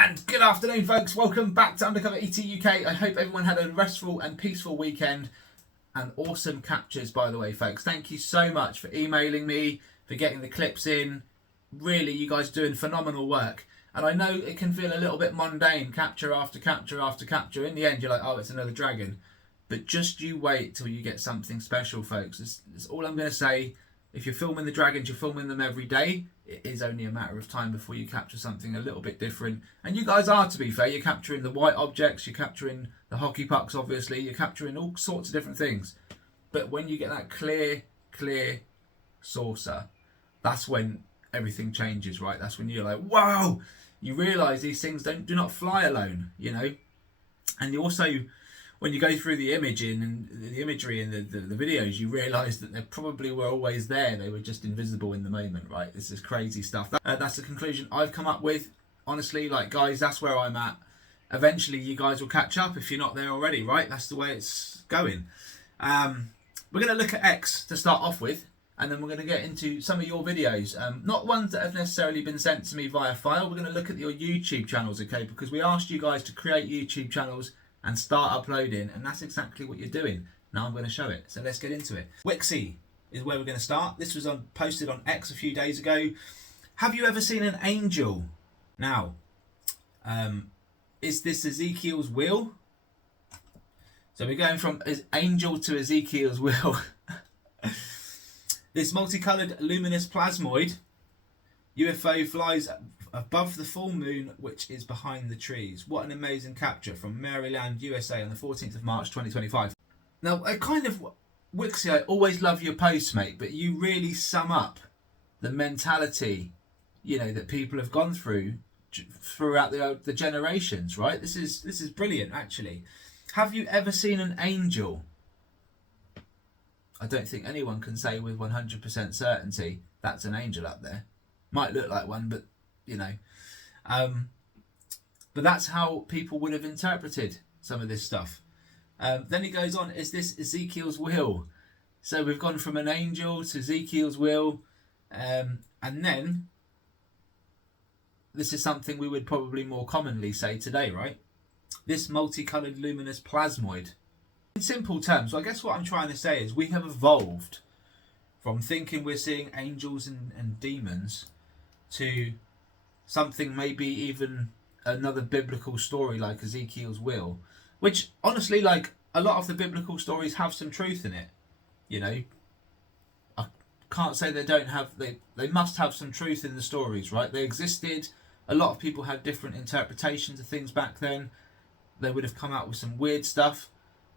And good afternoon, folks. Welcome back to UndercoverETuk UK. I hope everyone had a restful and peaceful weekend and awesome captures, by the way, folks. Thank you so much for emailing me, for getting the clips in. Really, you guys are doing phenomenal work. And I know it can feel a little bit mundane, capture after capture after capture. In the end, you're like, oh, it's another dragon. But just you wait till you get something special, folks. That's all I'm going to say. If you're filming the dragons, you're filming them every day. It is only a matter of time before you capture something a little bit different. And you guys are, to be fair. You're capturing the white objects. You're capturing the hockey pucks, obviously. You're capturing all sorts of different things. But when you get that clear saucer, that's when everything changes, right? That's when you're like, wow! You realise these things do not fly alone, you know? And you also, when you go through the imaging and the imagery and the videos, you realise that they probably were always there. They were just invisible in the moment, right? This is crazy stuff. That's the conclusion I've come up with. Honestly, like, guys, that's where I'm at. Eventually, you guys will catch up if you're not there already, right? That's the way it's going. We're going to look at X to start off with, and then we're going to get into some of your videos. Not ones that have necessarily been sent to me via file. We're going to look at your YouTube channels, okay? Because we asked you guys to create YouTube channels and start uploading, and that's exactly what you're doing. Now I'm going to show it, so let's get into it. Wixie is where we're going to start. This was posted on X a few days ago. Have you ever seen an angel? Now, is this Ezekiel's will? So we're going from angel to Ezekiel's will. This multicoloured luminous plasmoid UFO flies above the full moon, which is behind the trees. What an amazing capture from Maryland, USA on the 14th of March 2025. Now, Wixie, I always love your posts, mate, but you really sum up the mentality, you know, that people have gone through throughout the generations, right? This is brilliant, actually. Have you ever seen an angel? I don't think anyone can say with 100% certainty that's an angel up there. Might look like one, but you know. But that's how people would have interpreted some of this stuff. Then he goes on, is this Ezekiel's will? So we've gone from an angel to Ezekiel's will. And then this is something we would probably more commonly say today, right? This multicoloured luminous plasmoid. In simple terms, I guess what I'm trying to say is we have evolved from thinking we're seeing angels and demons to something maybe even another biblical story like Ezekiel's will, which honestly, like, a lot of the biblical stories have some truth in it, you know. I can't say they don't have, they must have some truth in the stories, right? They existed. A lot of people had different interpretations of things back then. They would have come out with some weird stuff,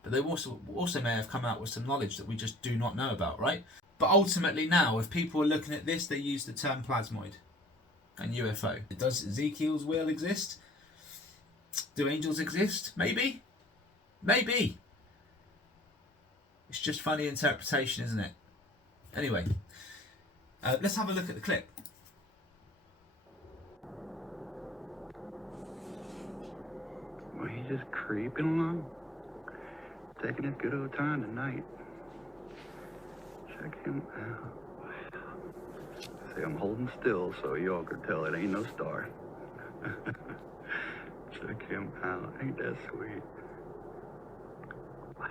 but they also may have come out with some knowledge that we just do not know about, right? But ultimately now, if people are looking at this, they use the term plasmoid and UFO. Does Ezekiel's will exist? Do angels exist? Maybe. Maybe. It's just funny interpretation, isn't it? Anyway, let's have a look at the clip. Well, he's just creeping along, taking his good old time tonight. Check him out. See, I'm holding still so y'all can tell it ain't no star. Check him out. Ain't that sweet? Wow.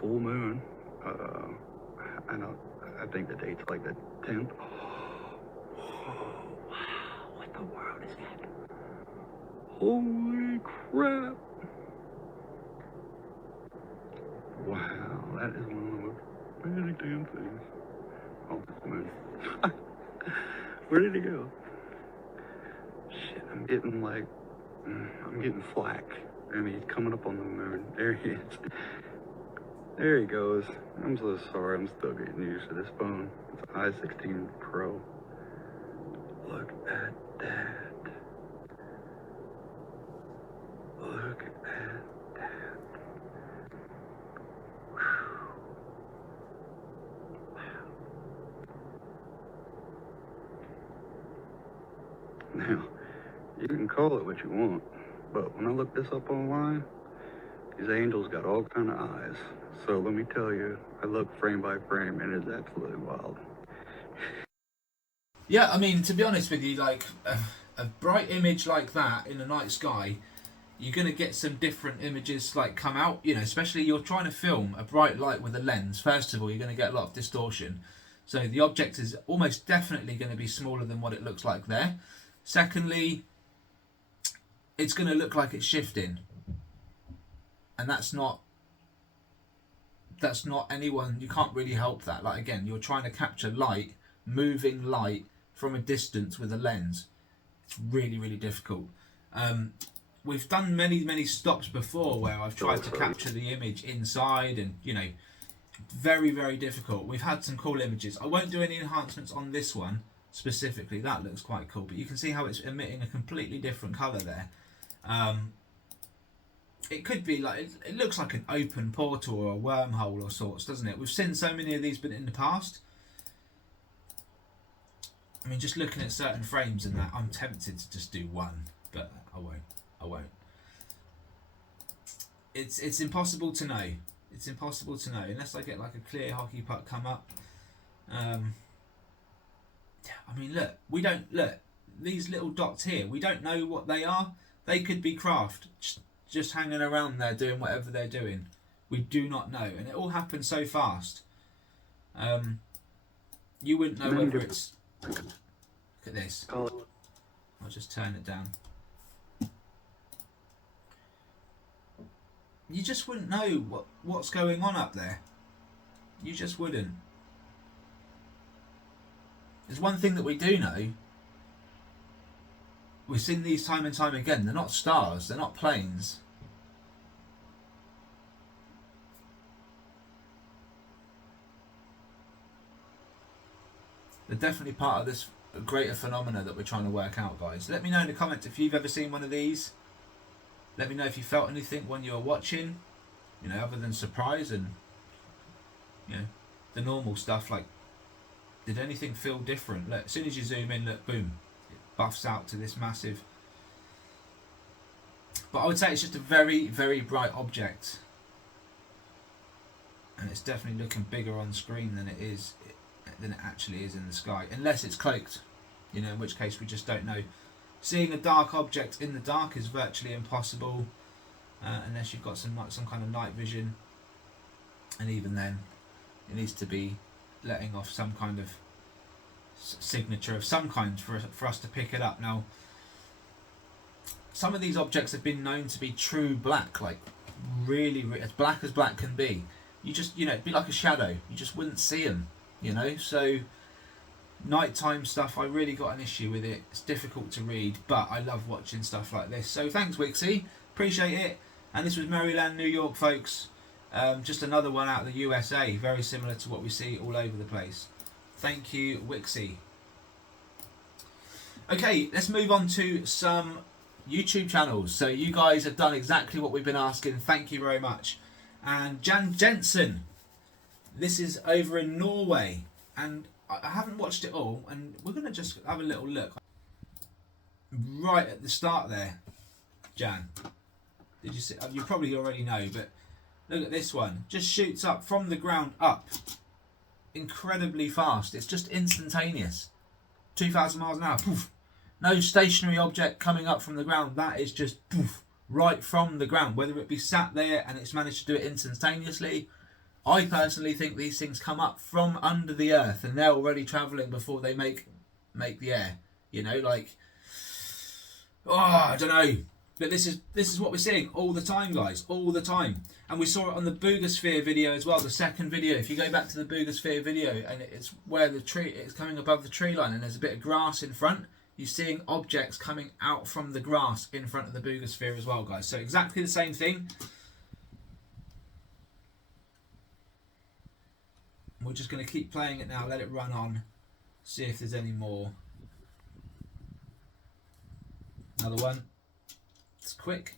Full moon. I think the date's like the 10th. Wow. What the world is that? Holy crap. Wow, that is one of the most really damn things. Oh, moon. Where did he go? Shit, I'm getting flack. And he's coming up on the moon. There he is. There he goes. I'm so sorry, I'm still getting used to this phone. It's an i16 Pro. Look at that. Look at that. Now, you can call it what you want, but when I look this up online, these angels got all kind of eyes. So let me tell you, I look frame by frame, and it's absolutely wild. Yeah, I mean, to be honest with you, like, a bright image like that in the night sky, you're going to get some different images like come out, you know, especially you're trying to film a bright light with a lens. First of all, you're going to get a lot of distortion. So the object is almost definitely going to be smaller than what it looks like there. Secondly, it's going to look like it's shifting. And that's not anyone, you can't really help that. Like again, you're trying to capture light, moving light from a distance with a lens. It's really, really difficult. We've done many stops before where I've tried to capture the image inside, and you know, very, very difficult. We've had some cool images. I won't do any enhancements on this one specifically. That looks quite cool, but you can see how it's emitting a completely different colour there. It could be like, it looks like an open portal or a wormhole or sorts, doesn't it? We've seen so many of these but in the past. I mean, just looking at certain frames and that, I'm tempted to just do one, but I won't. It's impossible to know. It's impossible to know unless I get like a clear hockey puck come up. I mean, look, these little dots here, we don't know what they are. They could be craft just hanging around there doing whatever they're doing. We do not know, and it all happens so fast. You wouldn't know whether it's... Look at this. I'll just turn it down. You just wouldn't know what's going on up there. You just wouldn't. There's one thing that we do know. We've seen these time and time again. They're not stars. They're not planes. They're definitely part of this greater phenomena that we're trying to work out, guys. Let me know in the comments if you've ever seen one of these. Let me know if you felt anything when you were watching, you know, other than surprise and, you know, the normal stuff. Like, did anything feel different? Look, as soon as you zoom in, look, boom, it buffs out to this massive. But I would say it's just a very, very bright object, and it's definitely looking bigger on screen than it actually is in the sky, unless it's cloaked, you know, in which case we just don't know. Seeing a dark object in the dark is virtually impossible, unless you've got some kind of night vision, and even then it needs to be letting off some kind of signature of some kind for us to pick it up. Now, some of these objects have been known to be true black, like really as black can be. You just, you know, it'd be like a shadow. You just wouldn't see them, you know. So nighttime stuff, I really got an issue with it. It's difficult to read, but I love watching stuff like this. So thanks, Wixie, appreciate it. And this was Maryland, New York, folks. Just another one out of the USA, very similar to what we see all over the place. Thank you, Wixie. Okay, let's move on to some YouTube channels. So you guys have done exactly what we've been asking. Thank you very much. And Jan Jensen, this is over in Norway, and I haven't watched it all, and we're going to just have a little look. Right at the start there, Jan, did you see? You probably already know, but look at this one. Just shoots up from the ground up. Incredibly fast. It's just instantaneous. 2,000 miles an hour. Poof. No stationary object coming up from the ground. That is just poof, right from the ground. Whether it be sat there and it's managed to do it instantaneously, I personally think these things come up from under the earth and they're already travelling before they make the air. You know, like, oh, I don't know. But this is what we're seeing all the time, guys, all the time. And we saw it on the Boogosphere video as well, the second video. If you go back to the Boogosphere video, and it's where the tree is coming above the tree line and there's a bit of grass in front, you're seeing objects coming out from the grass in front of the Boogosphere as well, guys. So exactly the same thing. We're just going to keep playing it now, let it run on, see if there's any more. Another one. It's quick.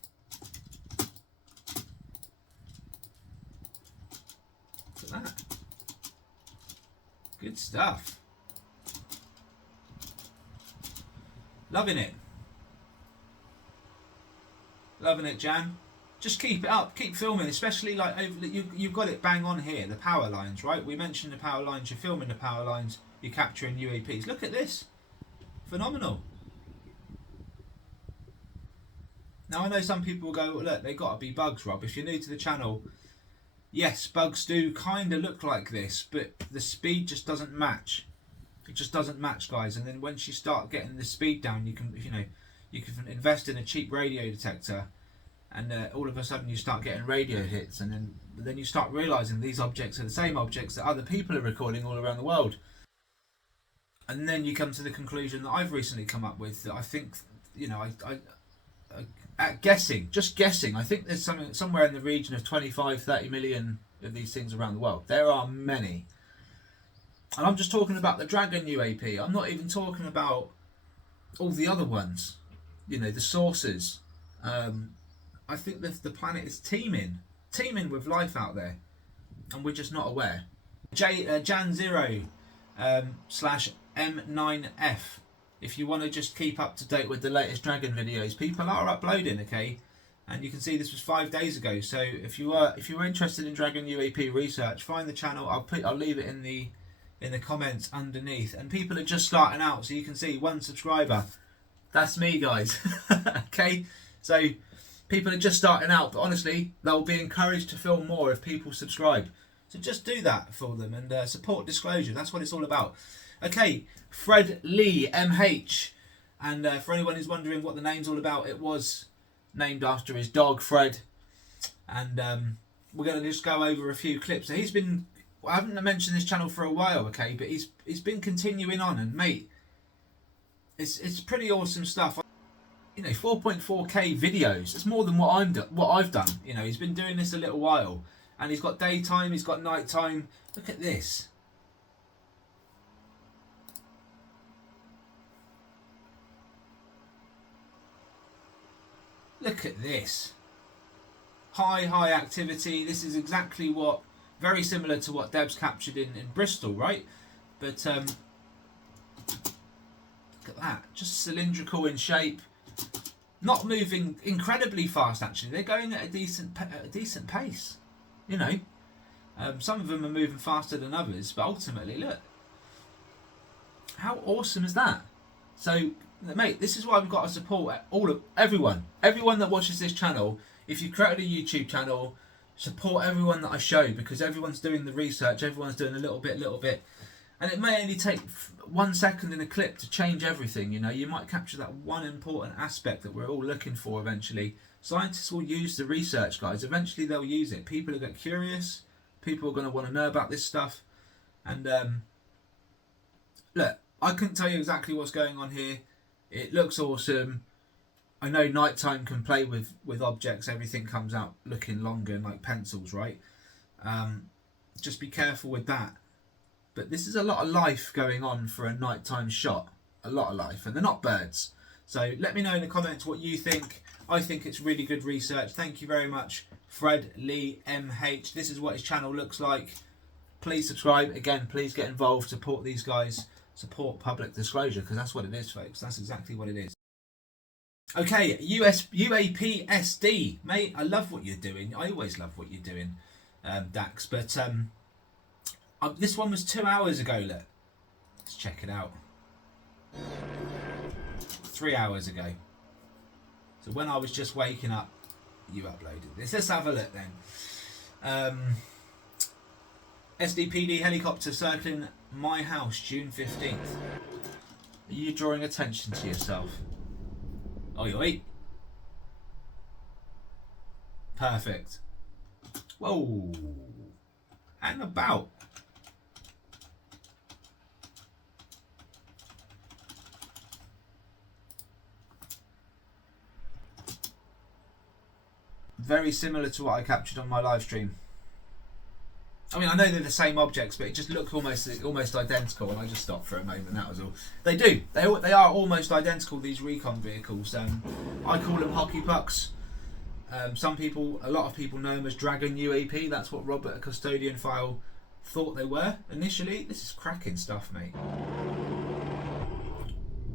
Look at that. Good stuff. Loving it. Loving it, Jan. Just keep it up. Keep filming, especially like you've got it bang on here. The power lines, right? We mentioned the power lines. You're filming the power lines. You're capturing UAPs. Look at this. Phenomenal. Now I know some people will go, well, look, they've got to be bugs, Rob. If you're new to the channel, yes, bugs do kind of look like this, but the speed just doesn't match. It just doesn't match, guys. And then once you start getting the speed down, you can, you can invest in a cheap radio detector, and all of a sudden you start getting radio hits, and then you start realizing these objects are the same objects that other people are recording all around the world. And then you come to the conclusion that I've recently come up with, that I think, at just guessing, I think there's somewhere in the region of 25-30 million of these things around the world. There are many. And I'm just talking about the Dragon UAP. I'm not even talking about all the other ones, the sources. I think that the planet is teeming with life out there, and we're just not aware. Jan0 /M9F. If you want to just keep up to date with the latest Dragon videos, people are uploading, okay? And you can see this was 5 days ago. So if you were interested in Dragon UAP research, find the channel. I'll leave it in the comments underneath. And people are just starting out, so you can see 1 subscriber. That's me, guys. Okay, so people are just starting out, but honestly, they'll be encouraged to film more if people subscribe. So just do that for them and support disclosure. That's what it's all about. Okay, Fred Lee MH, and for anyone who's wondering what the name's all about, it was named after his dog Fred, and we're going to just go over a few clips. So I haven't mentioned this channel for a while, okay, but he's been continuing on, and mate, it's pretty awesome stuff. 4.4k videos. It's more than what I've done. He's been doing this a little while, and he's got daytime, he's got nighttime. Look at this. Look at this. High activity. This is exactly very similar to what Deb's captured in Bristol, right? But look at that. Just cylindrical in shape. Not moving incredibly fast, actually. They're going at a decent pace. Some of them are moving faster than others, but ultimately, look. How awesome is that? So, mate, this is why we've got to support everyone that watches this channel. If you've created a YouTube channel, support everyone that I show, because everyone's doing the research, everyone's doing a little bit, and it may only take 1 second in a clip to change everything. You might capture that one important aspect that we're all looking for eventually. Scientists will use the research, guys. Eventually they'll use it. People will get curious, people are going to want to know about this stuff, and look, I couldn't tell you exactly what's going on here. It looks awesome. I know nighttime can play with objects. Everything comes out looking longer and like pencils, right? Just be careful with that. But this is a lot of life going on for a nighttime shot. A lot of life. And they're not birds. So let me know in the comments what you think. I think it's really good research. Thank you very much, Fred Lee MH. This is what his channel looks like. Please subscribe. Again, please get involved. Support these guys. Support public disclosure, because that's what it is, folks. That's exactly what it is. Okay, UAPSD, mate. I love what you're doing. I always love what you're doing, Dax. But this one was 2 hours ago. Look, let's check it out. 3 hours ago. So when I was just waking up, you uploaded this. Let's have a look then. SDPD helicopter circling my house, June 15th. Are you drawing attention to yourself? Oi, oi. Perfect. Whoa. And about. Very similar to what I captured on my live stream. I mean, I know they're the same objects, but it just looked almost identical, and I just stopped for a moment. That was all. They do. They are almost identical. These recon vehicles. I call them hockey pucks. A lot of people know them as Dragon UAP. That's what Robert, a custodian file, thought they were initially. This is cracking stuff, mate.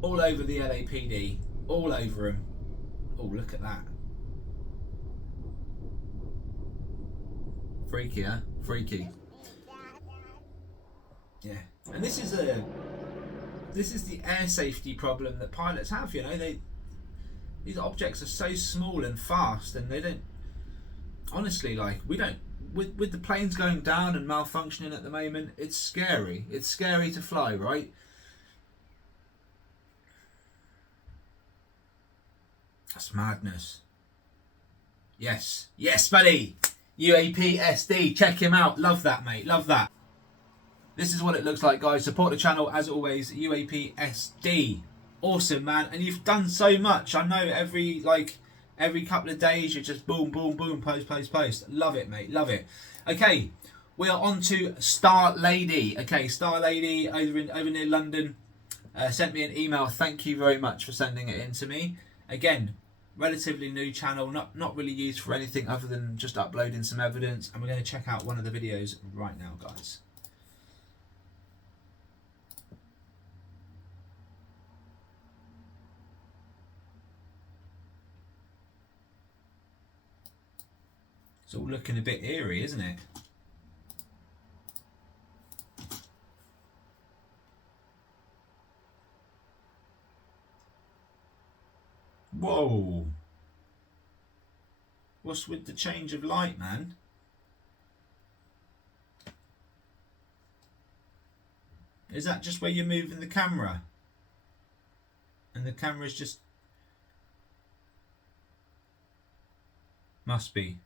All over the LAPD. All over them. Oh, look at that. Freaky, huh? Freaky. Yeah. And this is the air safety problem that pilots have. These objects are so small and fast, and they don't, honestly, like, we don't, with the planes going down and malfunctioning at the moment, it's scary. It's scary to fly, right? That's madness. Yes, yes, buddy. UAPSD, check him out. Love that, mate. Love that. This is what it looks like, guys. Support the channel as always. UAPSD. Awesome, man. And you've done so much. I know every couple of days you're just boom, boom, boom, post. Love it, mate. Love it. Okay, we are on to Star Lady. Okay, Star Lady over near London sent me an email. Thank you very much for sending it in to me. Again, relatively new channel, not really used for anything other than just uploading some evidence, and we're going to check out one of the videos right now, guys. It's all looking a bit eerie, isn't it? Whoa. What's with the change of light, man? Is that just where you're moving the camera? And the camera's just... Must be.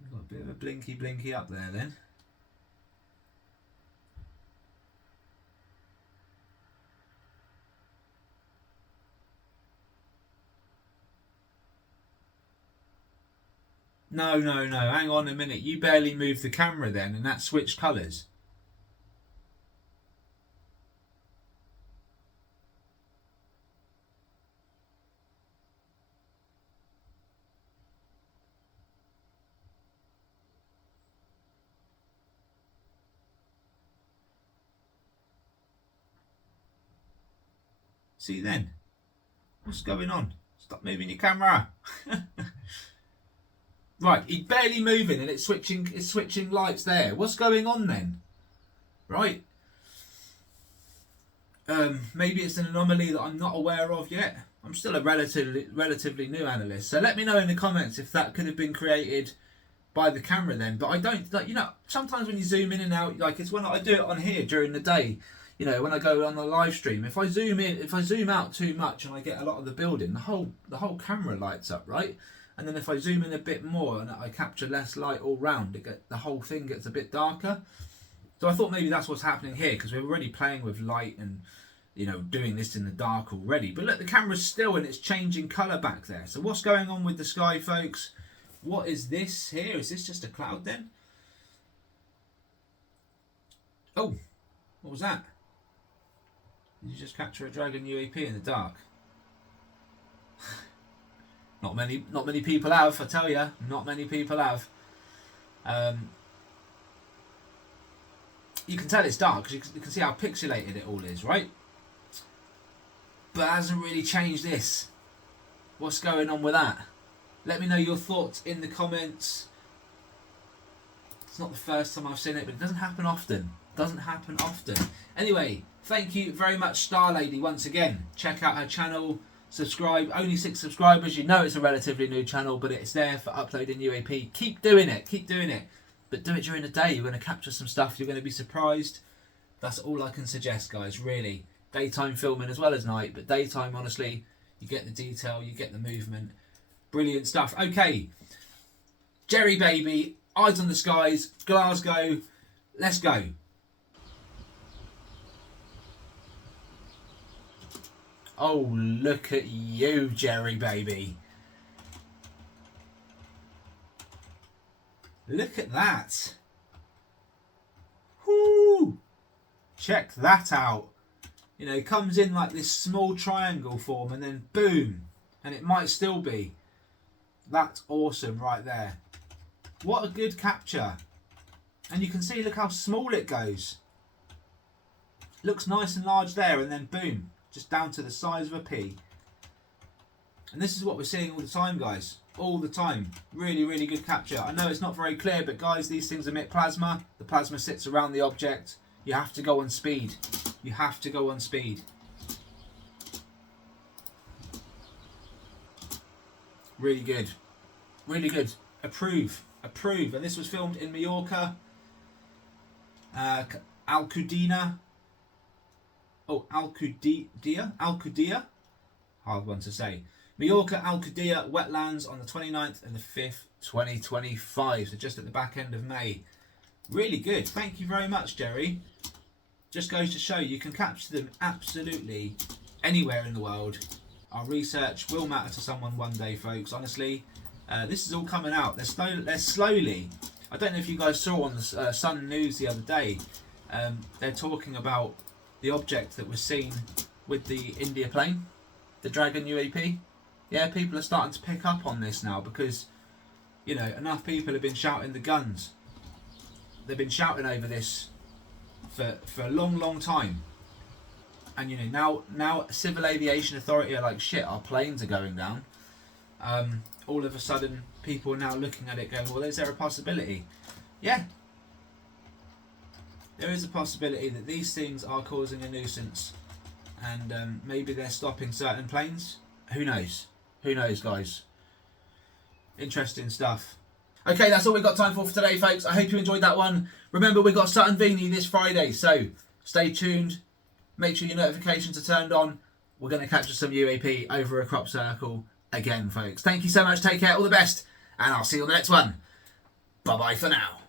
We've got a bit of a blinky up there then. No. Hang on a minute. You barely moved the camera then, and that switched colours. See then? What's going on? Stop moving your camera. Right, he's barely moving and it's switching lights there. What's going on then? Right. Maybe it's an anomaly that I'm not aware of yet. I'm still a relatively new analyst. So let me know in the comments if that could have been created by the camera then. But I don't, like, you know, sometimes when you zoom in and out, like it's when I do it on here during the day, you know, when I go on the live stream, if I zoom out too much and I get a lot of the building, the whole camera lights up, right? And then if I zoom in a bit more and I capture less light all round, the whole thing gets a bit darker. So I thought maybe that's what's happening here, because we're already playing with light and, you know, doing this in the dark already. But look, the camera's still and it's changing colour back there. So what's going on with the sky, folks? What is this here? Is this just a cloud then? Oh, what was that? Did you just capture a Dragon UAP in the dark? Not many people have, I tell you. Not many people have. You can tell it's dark because you can see how pixelated it all is, right? But it hasn't really changed this. What's going on with that? Let me know your thoughts in the comments. It's not the first time I've seen it, but it doesn't happen often. Doesn't happen often. Anyway, thank you very much, Star Lady, once again. Check out her channel. Subscribe. Only 6 subscribers. You know it's a relatively new channel, but it's there for uploading UAP. Keep doing it. Keep doing it. But do it during the day. You're going to capture some stuff. You're going to be surprised. That's all I can suggest, guys, really. Daytime filming as well as night. But daytime, honestly, you get the detail. You get the movement. Brilliant stuff. Okay. Jerry Baby. Eyes on the skies. Glasgow. Let's go. Oh, look at you, Jerry Baby. Look at that. Whoo! Check that out. You know, it comes in like this small triangle form and then boom. And it might still be. That's awesome right there. What a good capture. And you can see, look how small it goes. Looks nice and large there and then boom. Just down to the size of a pea. And this is what we're seeing all the time, guys. All the time. Really, really good capture. I know it's not very clear, but guys, these things emit plasma. The plasma sits around the object. You have to go on speed. You have to go on speed. Really good. Really good. Approve. Approve. And this was filmed in Mallorca. Alcudena. Oh, Alcudia. Hard one to say. Mallorca Alcudia wetlands on the 29th and the 5th, 2025. So just at the back end of May. Really good. Thank you very much, Jerry. Just goes to show you can capture them absolutely anywhere in the world. Our research will matter to someone one day, folks. Honestly, this is all coming out. They're slowly. I don't know if you guys saw on the Sun News the other day. They're talking about the object that was seen with the India plane, the Dragon UAP. Yeah, people are starting to pick up on this now because, you know, enough people have been shouting the guns. They've been shouting over this for a long time. And, you know, now Civil Aviation Authority are like, shit, our planes are going down. All of a sudden, people are now looking at it going, well, is there a possibility? Yeah. There is a possibility that these things are causing a nuisance. And maybe they're stopping certain planes. Who knows? Who knows, guys? Interesting stuff. Okay, that's all we've got time for today, folks. I hope you enjoyed that one. Remember, we've got Sutton Vini this Friday, so stay tuned. Make sure your notifications are turned on. We're going to capture some UAP over a crop circle again, folks. Thank you so much. Take care. All the best. And I'll see you on the next one. Bye-bye for now.